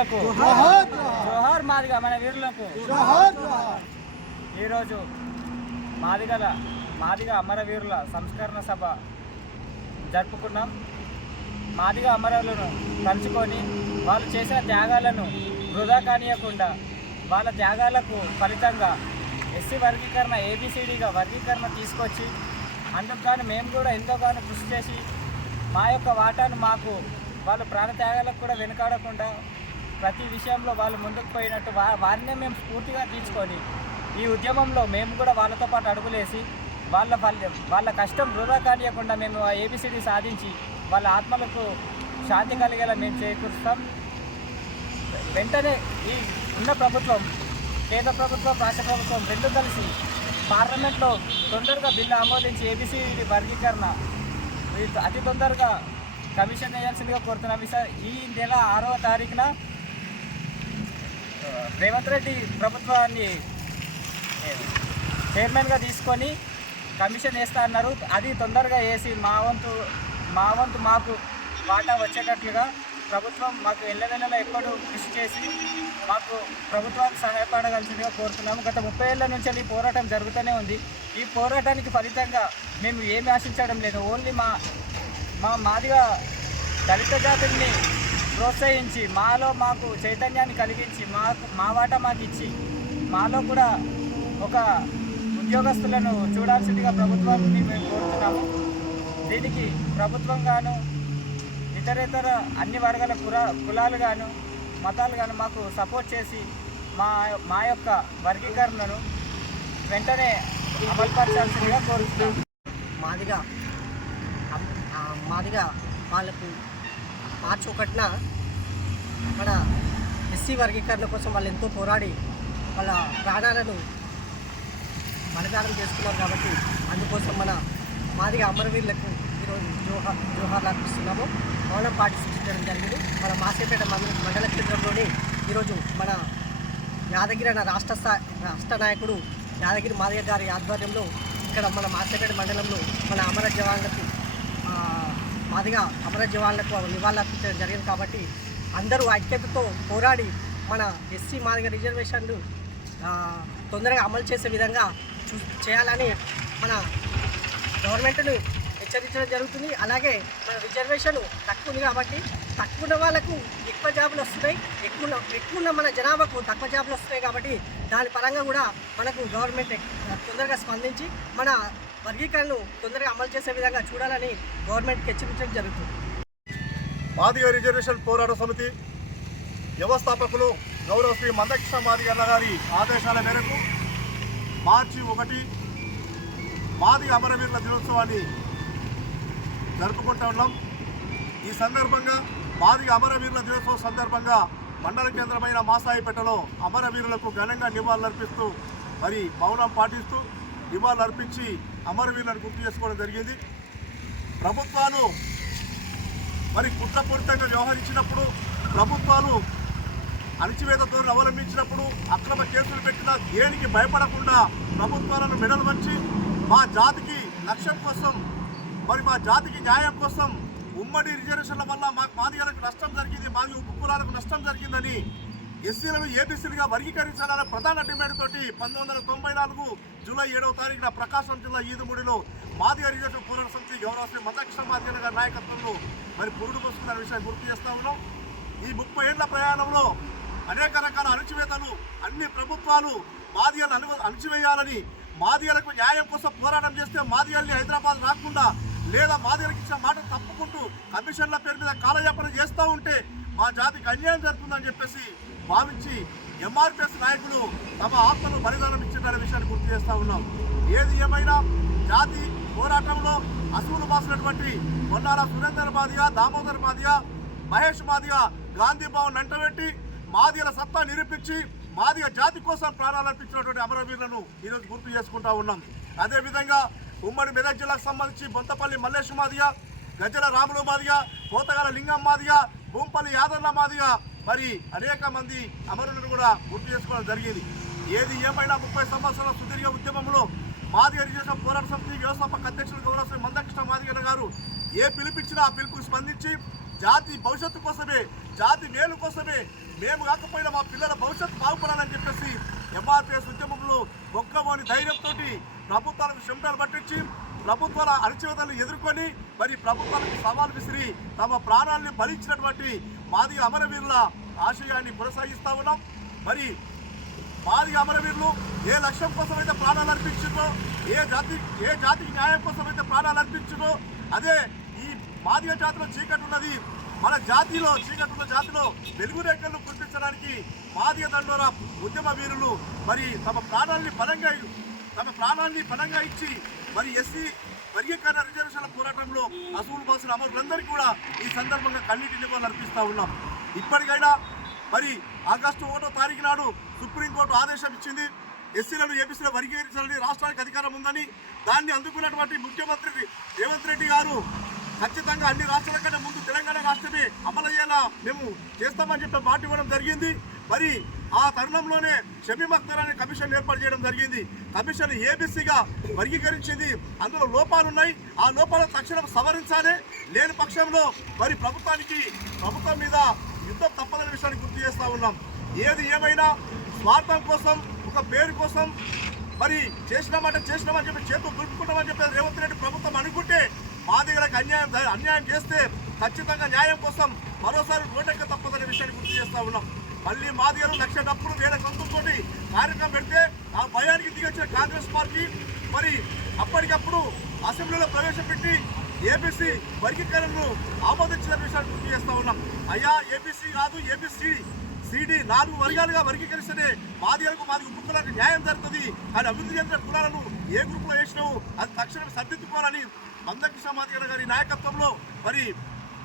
వీరులకు. జోహార్. మాదిగా మన వీరులకు. ఈరోజు మాదిగల మాదిగ అమరవీరుల సంస్కరణ సభ జరుపుకున్నాం. మాదిగ అమరులను తలుచుకొని వాళ్ళు చేసిన త్యాగాలను వృధా కానియకుండా వాళ్ళ త్యాగాలకు ఫలితంగా ఎస్సీ వర్గీకరణ ఏబిసిడిగా వర్గీకరణ తీసుకొచ్చి అందుకు కానీ మేము కూడా ఎంతోగానో కృషి చేసి మా యొక్క వాటాను మాకు వాళ్ళ ప్రాణ త్యాగాలకు కూడా వెనుకాడకుండా ప్రతి విషయంలో వాళ్ళు ముందుకు పోయినట్టు వా వారినే మేము స్ఫూర్తిగా తీసుకొని ఈ ఉద్యమంలో మేము కూడా వాళ్ళతో పాటు అడుగులేసి వాళ్ళ వాళ్ళ కష్టం వృధా కానియకుండా మేము ఆ ఏబిసిడి సాధించి వాళ్ళ ఆత్మలకు శాంతి కలిగేలా మేము చేకూరుస్తాం. వెంటనే ఈ ఉన్న ప్రభుత్వం కేంద్ర ప్రభుత్వం రాష్ట్ర ప్రభుత్వం రెండు కలిసి పార్లమెంట్లో తొందరగా బిల్లు ఆమోదించి ఏబిసిడి వర్గీకరణ అతి తొందరగా కమిషన్ వేయాల్సిందిగా కోరుతున్నాం. ఈ నెల ఆరవ తారీఖున రేవంత్ రెడ్డి ప్రభుత్వాన్ని చైర్మన్గా తీసుకొని కమిషన్ వేస్తా అన్నారు. అది తొందరగా వేసి మా వంతు మా వంతు మాకు వాటా వచ్చేటట్లుగా ప్రభుత్వం మాకు ఎల్లవెల్లలా ఎప్పుడు కృషి చేసి మాకు ప్రభుత్వానికి సహాయపడగలిసిందిగా కోరుతున్నాము. గత ముప్పై ఏళ్ళ నుంచి ఈ పోరాటం జరుగుతూనే ఉంది. ఈ పోరాటానికి ఫలితంగా మేము ఏమి ఆశించడం లేదు. ఓన్లీ మా మా మాదిగా దళిత జాతుల్ని ప్రోత్సహించి మాలో మాకు చైతన్యాన్ని కలిగించి మాకు మా వాటా మాకు ఇచ్చి మాలో కూడా ఒక ఉద్యోగస్తులను చూడాల్సిందిగా ప్రభుత్వాన్ని మేము కోరుతున్నాము. దీనికి ప్రభుత్వం గాను ఇతరేతర అన్ని వర్గాల కురా కులాలు గాను మతాలు గాను మాకు సపోర్ట్ చేసి మా మా యొక్క వర్గీకరణను వెంటనే అమలుపరచాల్సిందిగా కోరుతున్నాం మాదిగా మాదిగా వాళ్ళకు మార్చి ఒకటిన మన ఎస్సీ వర్గీకరణ కోసం వాళ్ళు ఎంతో పోరాడి వాళ్ళ ప్రాణాలను బలిదానం చేసుకున్నారు కాబట్టి అందుకోసం మన మాదిగా అమరవీరులకు ఈరోజు జోహార్ జోహార్లు అర్పిస్తున్నాము. మౌనం పార్టీ జరిగింది. మన మాసేపేట మండల మండల కేంద్రంలోని ఈరోజు మన యాదగిరి అన్న రాష్ట్ర స్థాయి రాష్ట్ర నాయకుడు యాదగిరి మాదయ్య గారి ఆధ్వర్యంలో ఇక్కడ మన మాసేపేట మండలంలో మన అమర జవాన్లకు మాదిగా అమర జవాన్లకు నివాళులర్పించడం జరిగింది కాబట్టి అందరూ ఐక్యతతో పోరాడి మన ఎస్సీ మాదిగ రిజర్వేషన్లు తొందరగా అమలు చేసే విధంగా చూ చేయాలని మన గవర్నమెంట్ను హెచ్చరించడం జరుగుతుంది. అలాగే మన రిజర్వేషన్ తక్కువ ఉంది కాబట్టి తక్కువ ఉన్న వాళ్ళకు ఎక్కువ జాబులు వస్తున్నాయి. ఎక్కువ ఉన్న- ఎక్కువ ఉన్న మన జనాభాకు తక్కువ జాబులు వస్తున్నాయి కాబట్టి దాని పరంగా కూడా మనకు గవర్నమెంట్ తొందరగా స్పందించి మన వర్గీకరణను తొందరగా అమలు చేసే విధంగా చూడాలని గవర్నమెంట్కి హెచ్చరించడం జరుగుతుంది. మాదిగ రిజర్వేషన్ పోరాట సమితి వ్యవస్థాపకులు గౌరవ శ్రీ మందకృష్ణ మాదిగర్ల గారి ఆదేశాల మేరకు మార్చి ఒకటి మాదిగ అమరవీరుల దినోత్సవాన్ని జరుపుకుంటా ఉన్నాం. ఈ సందర్భంగా మాదిగ అమరవీరుల దినోత్సవం సందర్భంగా మండల కేంద్రమైన మాసాయిపేటలో అమరవీరులకు ఘనంగా నివాళులర్పిస్తూ మరి మౌనం పాటిస్తూ నివాళులర్పించి అమరవీరులను గుర్తు చేసుకోవడం జరిగింది. ప్రభుత్వాలు మరి కుట్రపూరితంగా వ్యవహరించినప్పుడు ప్రభుత్వాలు అణచివేతతో అవలంబించినప్పుడు అక్రమ కేసులు పెట్టినా దేనికి భయపడకుండా ప్రభుత్వాలను మెడలు వంచి మా జాతికి లక్ష్యం కోసం మరి మా జాతికి న్యాయం కోసం ఉమ్మడి రిజర్వేషన్ల వల్ల మాకు మాదిగలకు నష్టం జరిగింది మాది ఉప కులాలకు నష్టం జరిగిందని ఎస్సీలను ఏబీసీలుగా వర్గీకరించాలన్న ప్రధాన డిమాండ్ తోటి పంతొమ్మిది వందల తొంభై నాలుగు జూలై ఏడవ తారీఖున ప్రకాశం జిల్లా ఈదుమూడిలో మాదిగ రిజర్వేషన్ పోరాట సమితి గౌరవ శ్రీ మతకృష్ణ మాదిగ గారి నాయకత్వంలో మరి పురుడు పోసుకున్న విషయాన్ని గుర్తు చేస్తా ఉన్నాం. ఈ ముప్పై ఏళ్ళ ప్రయాణంలో అనేక రకాల అణచివేతలు అన్ని ప్రభుత్వాలు మాదిగలను అణు అణచివేయాలని మాదిగలకు న్యాయం కోసం పోరాటం చేస్తే మాదిగల్ని హైదరాబాద్ రాకుండా లేదా మాదిగలకు ఇచ్చిన మాట తప్పుకుంటూ కమిషన్ల పేరు మీద కాలయాపన చేస్తూ ఉంటే మా జాతికి అన్యాయం జరుగుతుందని చెప్పేసి భావించి ఎంఆర్పిఎస్ నాయకులు తమ ఆత్మను బలిదానం ఇచ్చిన విషయాన్ని గుర్తు చేస్తూ ఉన్నాం. ఏది ఏమైనా జాతి పోరాటంలో అసువులు బాసినటువంటి మొన్నాల సురేందర్ మాదిగా దామోదర్ మాదిగా మహేష్ మాదిగా గాంధీ భవన్ వెంటబెట్టి మాదిగల సత్తా నిరూపించి మాదిగ జాతి కోసం ప్రాణాలు అర్పించినటువంటి అమరవీరులను ఈరోజు గుర్తు చేసుకుంటా ఉన్నాం. అదేవిధంగా ఉమ్మడి మెదక్ జిల్లాకు సంబంధించి బొంతపల్లి మల్లేష్ మాదిగా గజ్జల రాములు మాదిగా కోతగల లింగం మాదిగా భూంపల్లి యాదర్ల మాదిగా మరి అనేక మంది అమరులను కూడా గుర్తు చేసుకోవడం జరిగింది. ఏది ఏమైనా ముప్పై సంవత్సరాల సుదీర్ఘ ఉద్యమంలో మాదిగ చేసిన పోరాట సమితి వ్యవస్థాపక అధ్యక్షులు గౌరవ శ్రీ మందకృష్ణ మాదిగన్న గారు ఏ పిలుపిచ్చినా ఆ పిలుపుకు స్పందించి జాతి భవిష్యత్తు కోసమే జాతి మేలు కోసమే మేము కాకపోయినా మా పిల్లల భవిష్యత్తు బాగుపడాలని చెప్పేసి ఎంఆర్పిఎస్ ఉద్యమంలో గొక్కమోని ధైర్యంతో ప్రభుత్వాలకు చెమటలు పట్టించి ప్రభుత్వాల అణచివేతలను ఎదుర్కొని మరి ప్రభుత్వాలకు సవాల్ విసిరి తమ ప్రాణాలను బలించినటువంటి మాది అమరవీరుల ఆశయాన్ని కొనసాగిస్తూ ఉన్నాం. మరి మాది అమరవీరులు ఏ లక్ష్యం కోసం అయితే ప్రాణాలు అర్పించుకో ఏ జాతి ఏ జాతికి న్యాయం కోసం అయితే ప్రాణాలు అర్పించుకో అదే ఈ మాదిగ జాతిలో చీకటి ఉన్నది మన జాతిలో చీకటి ఉన్న జాతిలో వెలుగు రేఖలను కురిపించడానికి మాదిగ దండోర ఉద్యమ వీరులు మరి తమ ప్రాణాలని బలంగా తమ ప్రాణాన్ని బలంగా ఇచ్చి మరి ఎస్సీ వర్గీకరణ రిజర్వేషన్ల పోరాటంలో అసూలు బాసిన అమరులందరికీ కూడా ఈ సందర్భంగా కన్నీటి నివాళులు అర్పిస్తూ ఉన్నాం. ఇప్పటికైనా మరి ఆగస్టు ఒకటో తారీఖు నాడు సుప్రీంకోర్టు ఆదేశం ఇచ్చింది. ఎస్సీలను ఏపీసీలో వర్గీకరించాలని రాష్ట్రానికి అధికారం ఉందని దాన్ని అందుకున్నటువంటి ముఖ్యమంత్రి రేవంత్ రెడ్డి గారు ఖచ్చితంగా అన్ని రాష్ట్రాల కన్నా ముందు తెలంగాణ రాష్ట్రమే మేము చేస్తామని చెప్పి మాట ఇవ్వడం జరిగింది. మరి ఆ తరుణంలోనే షమీమ్ అఖ్తర్ అనే కమిషన్ ఏర్పాటు చేయడం జరిగింది. కమిషన్ ఏబీసీగా వర్గీకరించింది. అందులో లోపాలు ఉన్నాయి ఆ లోపాలను తక్షణం సవరించాలి. లేని పక్షంలో మరి ప్రభుత్వానికి ప్రభుత్వం మీద యుద్ధం తప్పదని విషయాన్ని గుర్తు చేస్తా ఉన్నాం. ఏది ఏమైనా స్వార్థం కోసం ఒక పేరు కోసం మరి చేసినామంటే చేసినామని చెప్పి చేతులు దులుపుకుంటామని చెప్పి రేవంత్ రెడ్డి ప్రభుత్వం అనుకుంటే మా దగ్గరకు అన్యాయం అన్యాయం చేస్తే ఖచ్చితంగా న్యాయం కోసం మరోసారి రోడ్డెక్క తప్పదనే విషయాన్ని గుర్తు చేస్తా ఉన్నాం. మళ్ళీ మా లక్ష డబ్బులు వేల కంతులతోటి కార్యక్రమం పెడితే ఆ భయానికి దిగొచ్చిన కాంగ్రెస్ పార్టీ మరి అప్పటికప్పుడు అసెంబ్లీలో ప్రవేశపెట్టి ఏబీసీ వర్గీకరణను ఆమోదించిన విషయాన్ని గుర్తు చేస్తా ఉన్నాం. అయ్యా ఏబీసీ కాదు ఏబీసీ సిడి నాలుగు వర్గాలుగా వర్గీకరిస్తేనే మాదిగలకు మాది కుక్కలకు న్యాయం జరుగుతుంది. కానీ అభివృద్ధి చెందిన కులాలను ఏ గ్రూపులో వేసినావు? అది తక్షణం సర్దిద్దుకోవాలని మందకృష్ణ మాదిగల గారి నాయకత్వంలో మరి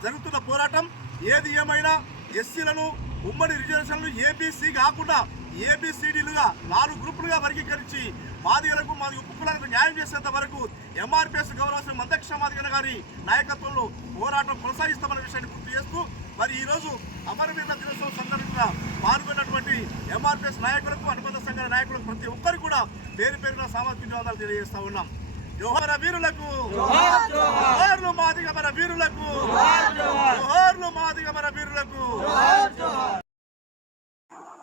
జరుగుతున్న పోరాటం. ఏది ఏమైనా ఎస్సీలను ఉమ్మడి రిజర్వేషన్లు ఏబీసీ కాకుండా ఏబిసిడీలుగా నాలుగు గ్రూపులుగా వర్గీకరించి మాదిగలకు మాది ఉపకులాలకు న్యాయం చేసేంత వరకు ఎంఆర్పిఎస్ గౌరవ మందకృష్ణ మాదిగల గారి నాయకత్వంలో పోరాటం కొనసాగిస్తామన్న విషయాన్ని గుర్తు చేస్తూ మరి ఈరోజు అమరవీరుల దినోత్సవం సందర్భంగా పాల్గొన్నటువంటి ఎంఆర్పిఎస్ నాయకులకు అనుబంధ సంఘాల నాయకులకు ప్రతి ఒక్కరు కూడా పేరు పేరున సామాజిక ధన్యవాదాలు తెలియజేస్తా ఉన్నాం. జోహర వీరులకు జోహార్లు మాదిగ మన వీరులకు జోహార్లు మాదిగ మన వీరులకు